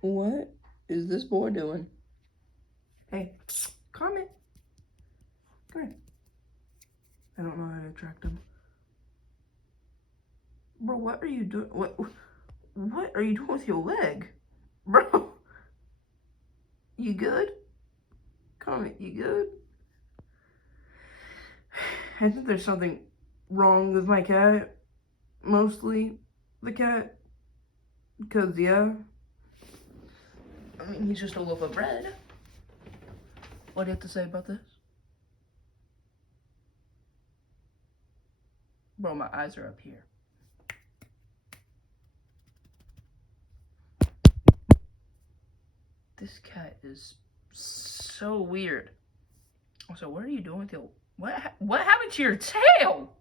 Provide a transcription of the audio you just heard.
What is this boy doing? Hey, comment. Come here. I don't know how to attract him. Bro, what are you doing? What are you doing with your leg? Bro, you good? Comment, you good? I think there's something wrong with my cat. Mostly the cat. Because, yeah. I mean, he's just a loaf of bread. What do you have to say about this? Bro, my eyes are up here. This cat is so weird. So what are you doing with your... What happened to your tail?